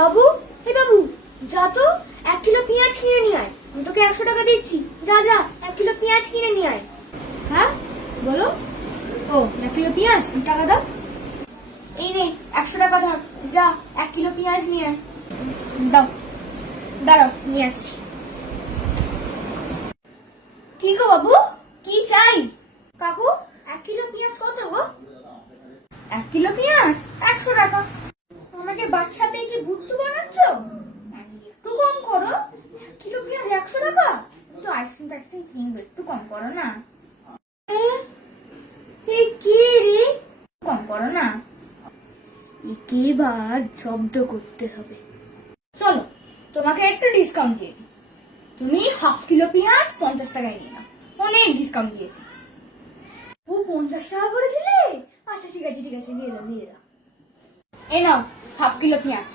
বাবু, হে বাবু, যা তো 1 কিলো পেঁয়াজ কিনে নিয়ে আয়। আমি তোকে 100 টাকা দিচ্ছি, যা যা 1 কিলো পেঁয়াজ কিনে নিয়ে আয়। হ্যাঁ বলো। ও 1 কিলো পেঁয়াজ, টাকা দাও। এই নে 100 টাকা ধর, যা 1 কিলো পেঁয়াজ নিয়ে আয়। দাও, দাঁড়াও নিয়ে আসছি। কি গো বাবু, কি চাই? কাকু 1 কিলো পেঁয়াজ কত গো? 1 কিলো পেঁয়াজ 100 টাকা। আমাকে বাচ্চা পেয়ে কি বুদ্ধু বানাচ্ছ? একটু কম করো। 1 কিলো পেঁয়াজ 100 টাকা। একটু আইসক্রিম টাইসক্রিম কিনবো, একটু কম করো না। কি রে, কম করো না। একে এবার জব্দ করতে হবে। চলো তোমাকে একটু ডিসকাউন্ট দিয়ে দিই। তুমি 1/2 কিলো পেঁয়াজ 50 টাকায় নিয়ে নাও, অনেক ডিসকাউন্ট দিয়েছি। ও 50 টাকা করে দিলে? আচ্ছা ঠিক আছে ঠিক আছে, দিয়ে দাও দিয়ে দাও। এই নাও 1/2 কিলো পেঁয়াজ।